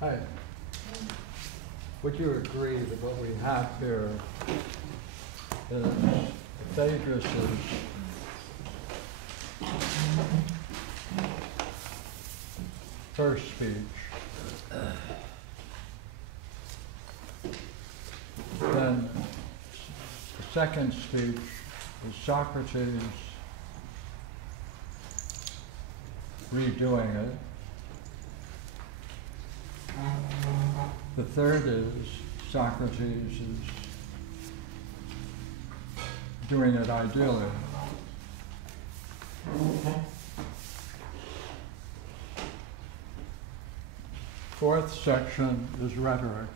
Hi. Would you agree that what we have here is Phaedrus's first speech, then the second speech is Socrates redoing it. The third is Socrates is doing it ideally. Fourth section is rhetoric.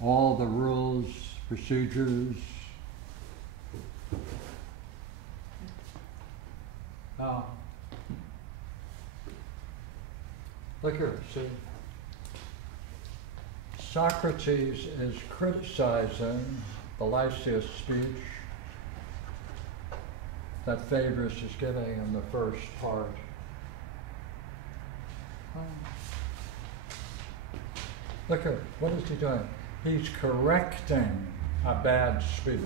All the rules, procedures. Look here, see? Socrates is criticizing the Lysias speech that Phaedrus is giving in the first part. Look here, what is he doing? He's correcting a bad speech.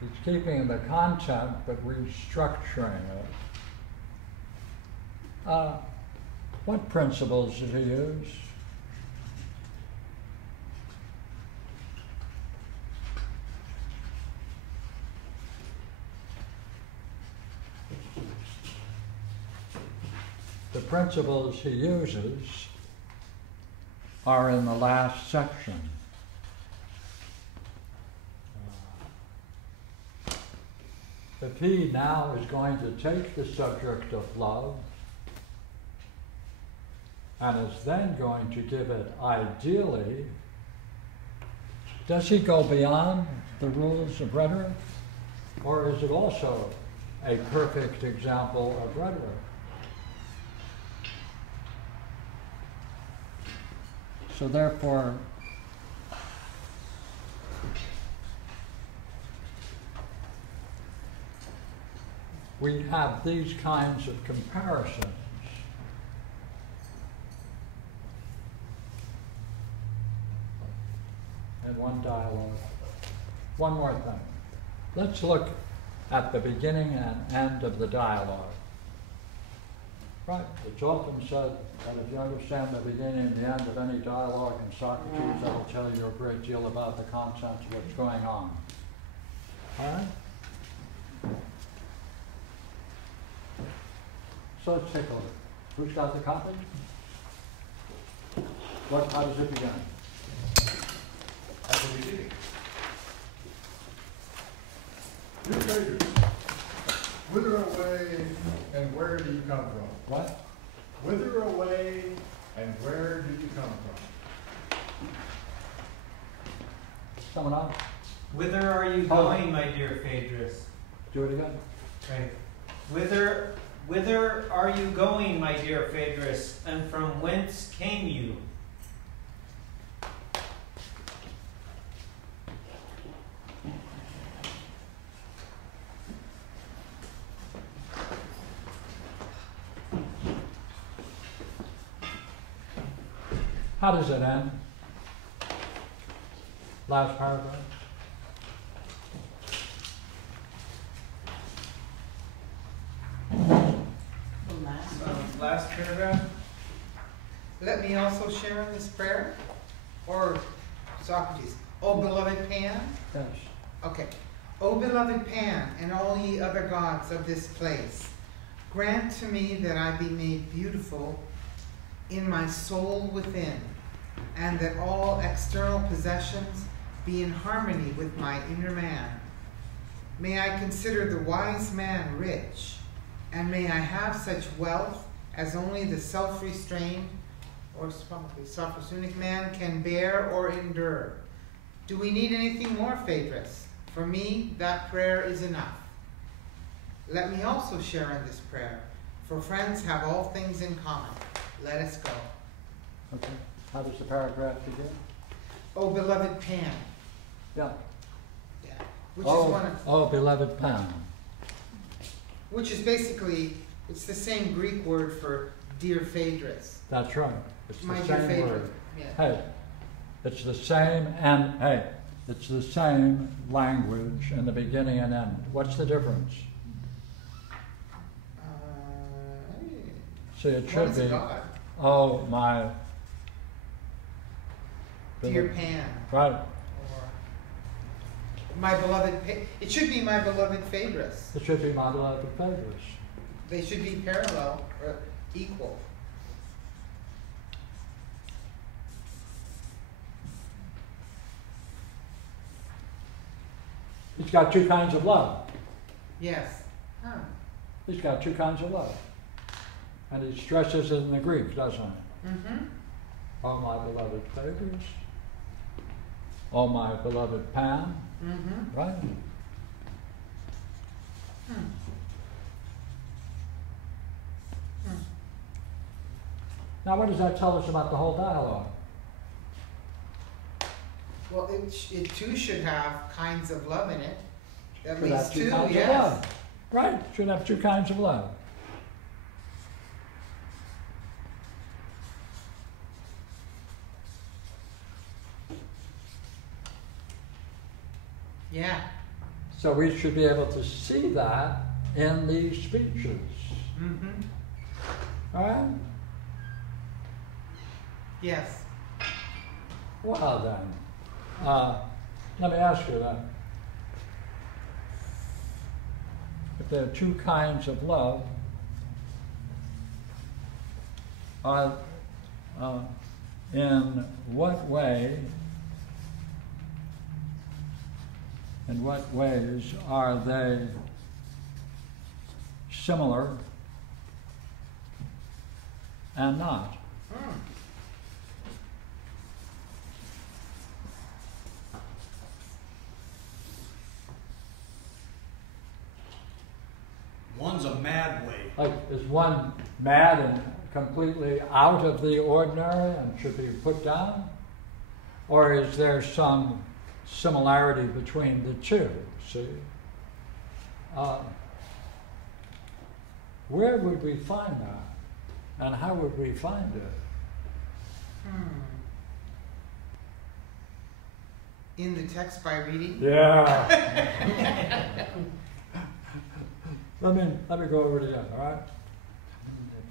He's keeping the content but restructuring it. What principles did he use? The principles he uses are in the last section. If he now is going to take the subject of love and is then going to give it ideally, does he go beyond the rules of rhetoric? Or is it also a perfect example of rhetoric? So therefore, we have these kinds of comparisons. And one dialogue. One more thing. Let's look at the beginning and end of the dialogue. Right, it's often said that if you understand the beginning and the end of any dialogue in Socrates, that will tell you a great deal about the content of what's going on. All right? So let's take a look. Who's got the copy? How does it begin? At the beginning. Dear Phaedrus, whither away and where do you come from? What? Whither away and where do you come from? Someone else? Whither are you going, my dear Phaedrus? Do it again. Right. Whither are you going, my dear Phaedrus, and from whence came you? How does it end? Last paragraph. Last paragraph. Let me also share in this prayer? Or Socrates? O beloved Pan? Yes. Okay. O beloved Pan, and all ye other gods of this place, grant to me that I be made beautiful in my soul within, and that all external possessions be in harmony with my inner man. May I consider the wise man rich, and may I have such wealth as only the self-restrained or sophrosunic man can bear or endure. Do we need anything more, Phaedrus? For me, that prayer is enough. Let me also share in this prayer, for friends have all things in common. Let us go. Okay. How does the paragraph begin? Oh, beloved Pan. Yeah. Yeah. Which is one of, oh, beloved Pan. which is basically It's the same Greek word for dear Phaedrus. That's right. It's My the dear same Phaedrus. word. Yeah. Hey, it's the same, and hey, it's the same language in the beginning and end. What's the difference? See, it One should is a be, god. oh my. Dear Pan. Right. Or my beloved. It should be my beloved Phaedrus. It should be my beloved Phaedrus. They should be parallel or equal. He's got two kinds of love. Yes. Huh. He's got two kinds of love. And he stresses it in the Greek, doesn't he? Mm-hmm. Oh, my beloved Phaedrus. Oh, my beloved Pan. Mm-hmm. Right? Hmm. Hmm. Now, what does that tell us about the whole dialogue? Well, it too should have kinds of love in it. At Should have least two two, kinds of yes. love. Right? Should have two kinds of love. Yeah. So we should be able to see that in these speeches. Mm-hmm. All right? Yes. Well then, let me ask you then. If there are two kinds of love, in what ways are they similar and not? Hmm. One's a mad way. Like, is one mad and completely out of the ordinary and should be put down? Or is there some similarity between the two? See? Where would we find that? And how would we find it? In the text by reading? Yeah. Let me go over it again, all right?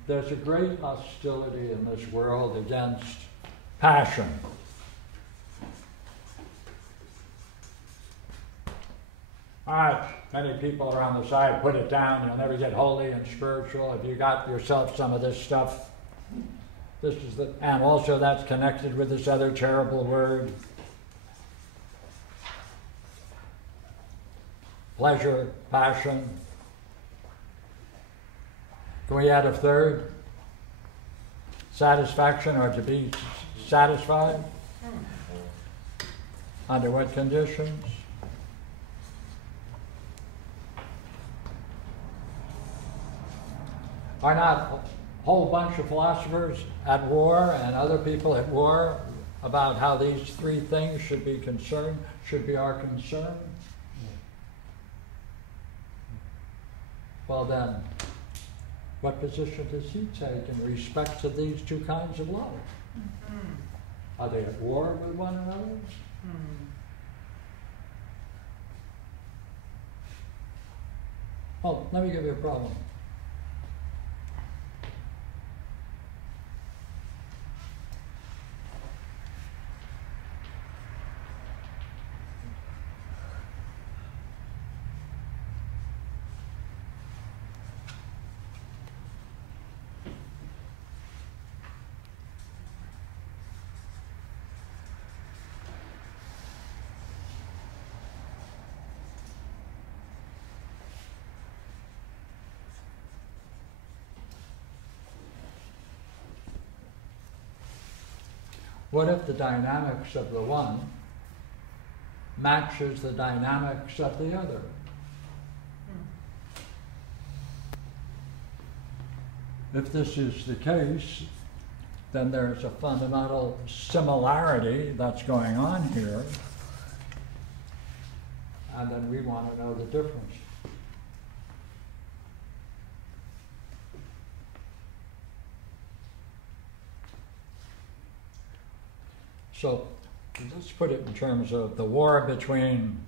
There's a great hostility in this world against passion. All right, many people are on the side, put it down, you'll never get holy and spiritual if you got yourself some of this stuff. This is the, and also that's connected with this other terrible word. Pleasure, passion. Can we add a third? Satisfaction, or to be satisfied? Under what conditions? Are not a whole bunch of philosophers at war and other people at war about how these three things should be our concern? Well then, what position does he take in respect to these two kinds of love? Mm-hmm. Are they at war with one another? Hmm. Oh, let me give you a problem. What if the dynamics of the one matches the dynamics of the other? If this is the case, then there's a fundamental similarity that's going on here, and then we want to know the difference. So let's put it in terms of the war between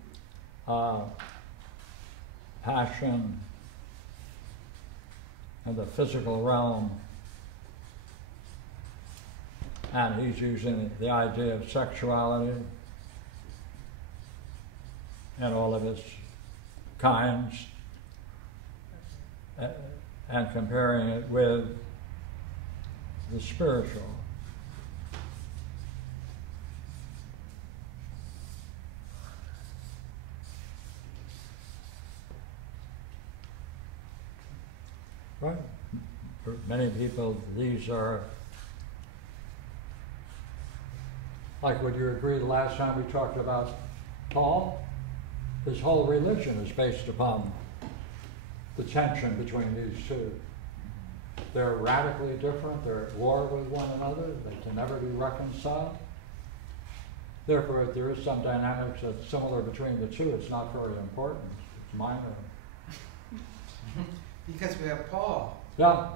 passion and the physical realm, and he's using the idea of sexuality and all of its kinds, and comparing it with the spiritual. Right. For many people, these are, like, would you agree the last time we talked about Paul? His whole religion is based upon the tension between these two. They're radically different, they're at war with one another, they can never be reconciled. Therefore, if there is some dynamics that's similar between the two, it's not very important, it's minor. Because we have Paul. Yeah.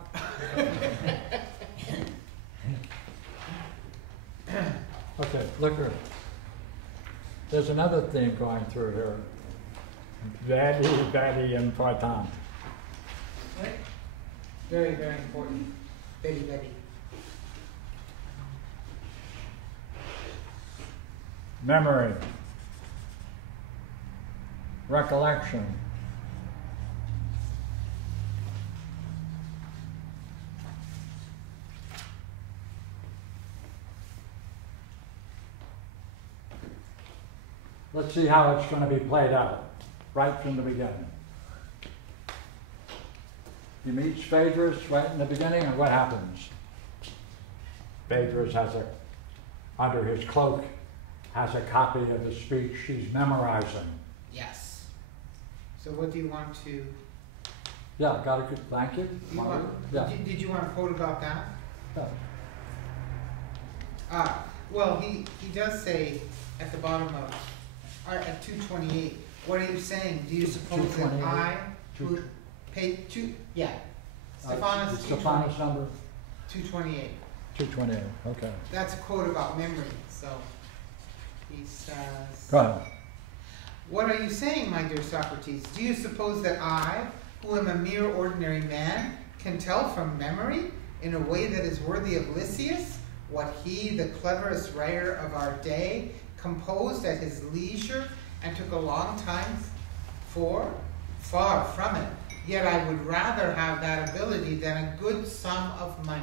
Okay, look here. There's another theme going through here. Very, very important. Right? Very, very important. Very, very. Memory. Recollection. Let's see how it's going to be played out, right from the beginning. He meets Phaedrus right in the beginning, and what happens? Phaedrus has under his cloak, has a copy of the speech he's memorizing. Yes. So what do you want to... Yeah, got a good, thank you. Yeah. Did you want to quote about that? Yeah. Well, he does say at the bottom of, at 228, what are you saying? Do you suppose that I would pay two? Yeah. Stephanus. Stephanus number 228. 228. Okay. That's a quote about memory. So he says. Go ahead. What are you saying, my dear Socrates? Do you suppose that I, who am a mere ordinary man, can tell from memory, in a way that is worthy of Lysias, what he, the cleverest writer of our day, composed at his leisure and took a long time for? Far from it. Yet I would rather have that ability than a good sum of money.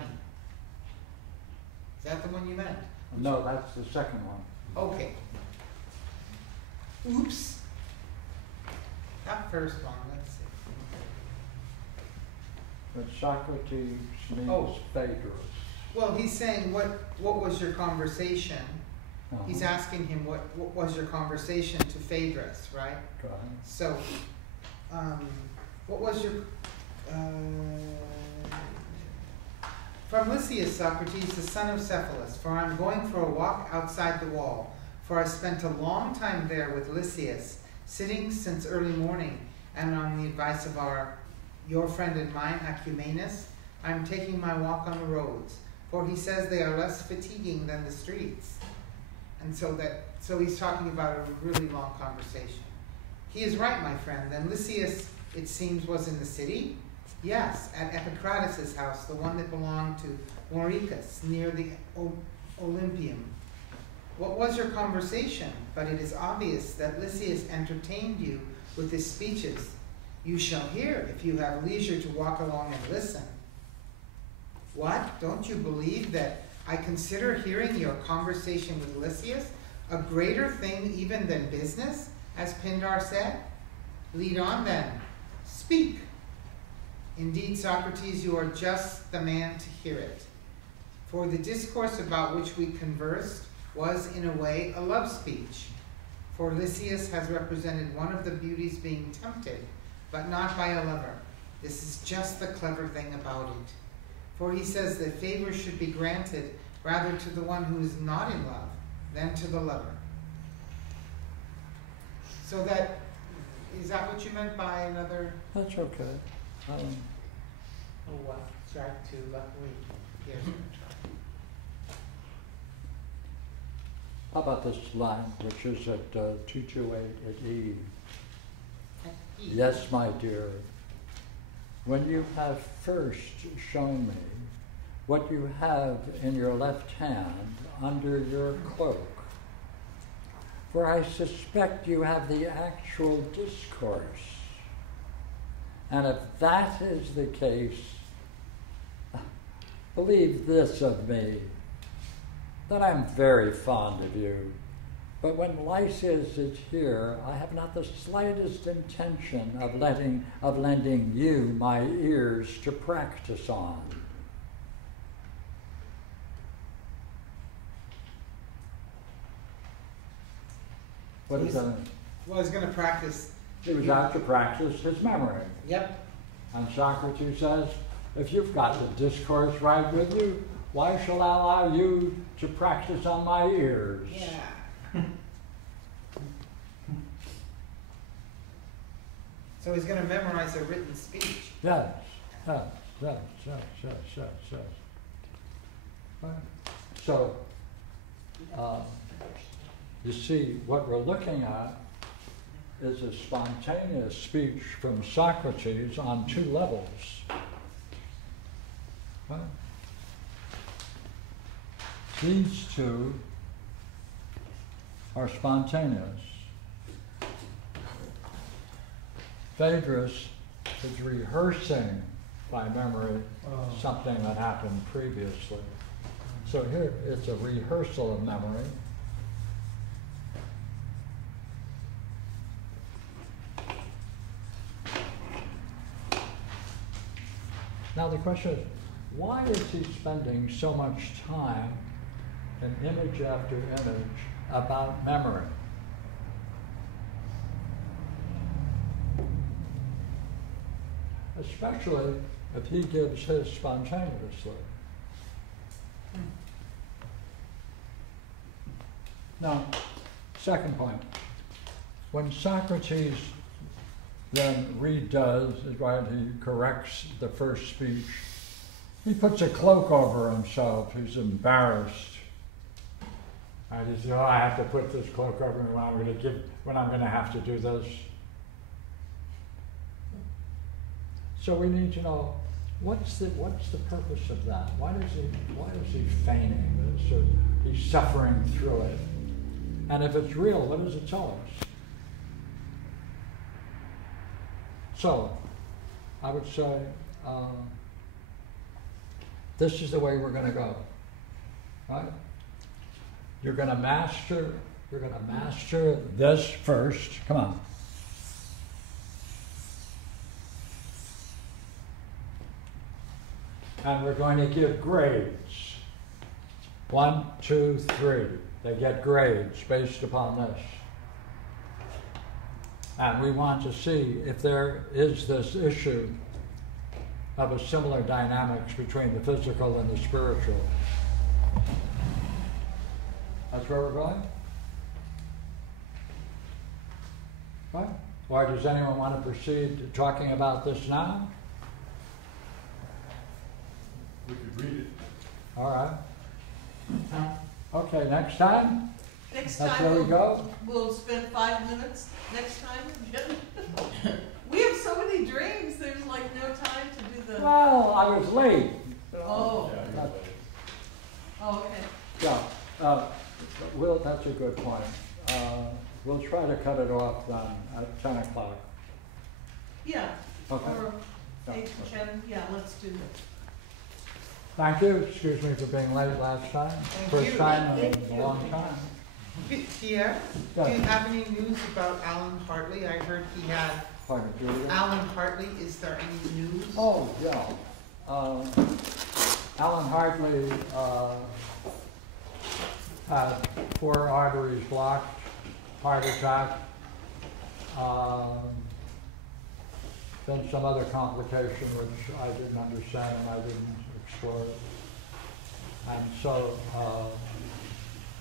Is that the one you meant? No, that's the second one. Okay. Oops. That first one, let's see. But Socrates means Phaedrus. Well, he's saying, what was your conversation? Uh-huh. He's asking him, what was your conversation to Phaedrus, right? Go ahead. So, what was your... From Lysias, Socrates, the son of Cephalus, for I am going for a walk outside the wall, for I spent a long time there with Lysias, sitting since early morning, and on the advice of your friend and mine, Acumenus, I am taking my walk on the roads, for he says they are less fatiguing than the streets. And so he's talking about a really long conversation. He is right, my friend. Then Lysias, it seems, was in the city? Yes, at Epicrates' house, the one that belonged to Mauricus, near the Olympium. What was your conversation? But it is obvious that Lysias entertained you with his speeches. You shall hear if you have leisure to walk along and listen. What? Don't you believe that I consider hearing your conversation with Lysias a greater thing even than business, as Pindar said? Lead on then. Speak. Indeed, Socrates, you are just the man to hear it. For the discourse about which we conversed was, in a way, a love speech. For Lysias has represented one of the beauties being tempted, but not by a lover. This is just the clever thing about it. For he says that favor should be granted rather to the one who is not in love than to the lover. So is that what you meant by another? That's okay. Track 2, luckily. Here. How about this line, which is at 228 at E? Yes, my dear. When you have first shown me what you have in your left hand under your cloak, for I suspect you have the actual discourse. And if that is the case, believe this of me, that I'm very fond of you. But when Lysias is here, I have not the slightest intention of lending you my ears to practice on. What is that? Well, he's going to practice. He was out to practice his memory. Yep. And Socrates says, if you've got the discourse right with you, why shall I allow you to practice on my ears? Yeah. So he's going to memorize a written speech. Yes. Right. So, you see, what we're looking at is a spontaneous speech from Socrates on two levels. Right? These two are spontaneous. Phaedrus is rehearsing by memory something that happened previously. So here it's a rehearsal of memory. Now the question is, why is he spending so much time in image after image about memory? Especially if he gives his spontaneously. Now, second point. When Socrates then redoes, right, he corrects the first speech, he puts a cloak over himself. He's embarrassed. And he says, oh, I have to put this cloak over me when I'm going to have to do this. So we need to know what's the purpose of that? Why is he feigning this? Or he's suffering through it. And if it's real, what does it tell us? So, I would say, this is the way we're going to go, right? You're going to master this first. Come on. And we're going to give grades. 1, 2, 3. They get grades based upon this. And we want to see if there is this issue of a similar dynamics between the physical and the spiritual. That's where we're going? Right? Or does anyone want to proceed talking about this now? We could read it. All right. Okay, next time? Next That's time where we go? we'll spend 5 minutes next time, Jim. We have so many dreams, there's like no time to do the. Well, I was late. Oh. Yeah, you're right. Oh, okay. Yeah, that's a good point. We'll try to cut it off then at 10 o'clock. Yeah. Okay. Or Yeah. 8 to 10, yeah, let's do that. Thank you. Excuse me for being late last time. Thank First you. time in Thank a you. long time. Pierre, Go do you ahead. have any news about Alan Hartley? I heard he had. Pardon, Julia? Alan Hartley, is there any news? Oh, yeah. Alan Hartley had 4 arteries blocked, heart attack, then some other complication which I didn't understand and I didn't explore. And so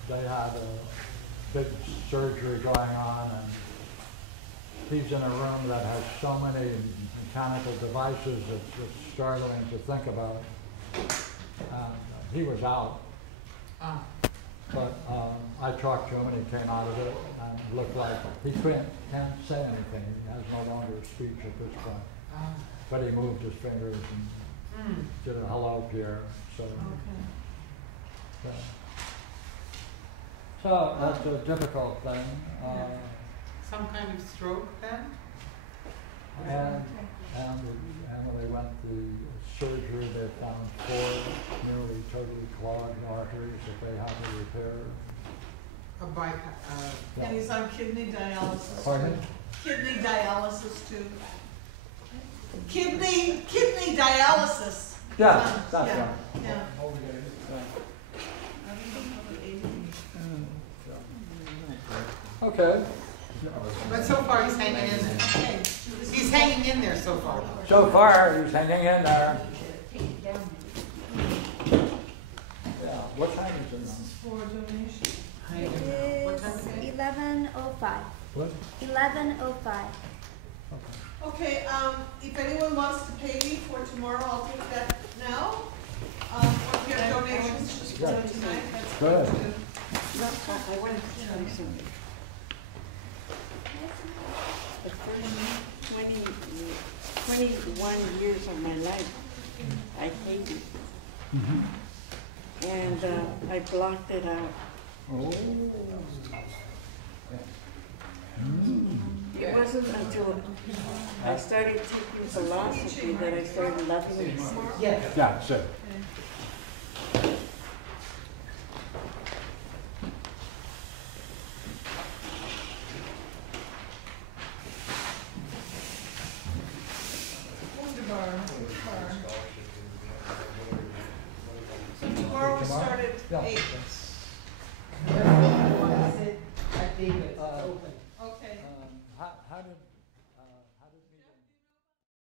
they had a big surgery going on, and he's in a room that has so many mechanical devices, it's startling to think about. And he was out. Ah. But I talked to him and he came out of it and it looked like he can't say anything. He has no longer a speech at this point. But he moved his fingers and did a hello, Pierre. So, Okay. so that's a difficult thing. Some kind of stroke then? And when they went to surgery, they found 4 nearly totally clogged arteries that they had to repair. A bypass. Yeah. And he's on kidney dialysis. Pardon? Kidney dialysis too. Kidney dialysis. Yeah, He's on- that's yeah, right. Yeah. Okay. But so far he's hanging in there. Okay. He's hanging in there so far though. So far, he's hanging in there. Yeah, what time is it now? For donation. What time It's is it? 11:05. What? 11:05. Okay, if anyone wants to pay me for tomorrow, I'll take that now. Or if you have donations, just for Right. tonight, that's Go good ahead. too. I wanted to tell you something. The first 21 years of my life, I hated it. And I blocked it out. Oh. It wasn't until I started taking philosophy that I started loving it. Yes. Yeah, that's it. Wunderbar. So tomorrow we start at Yeah. 8.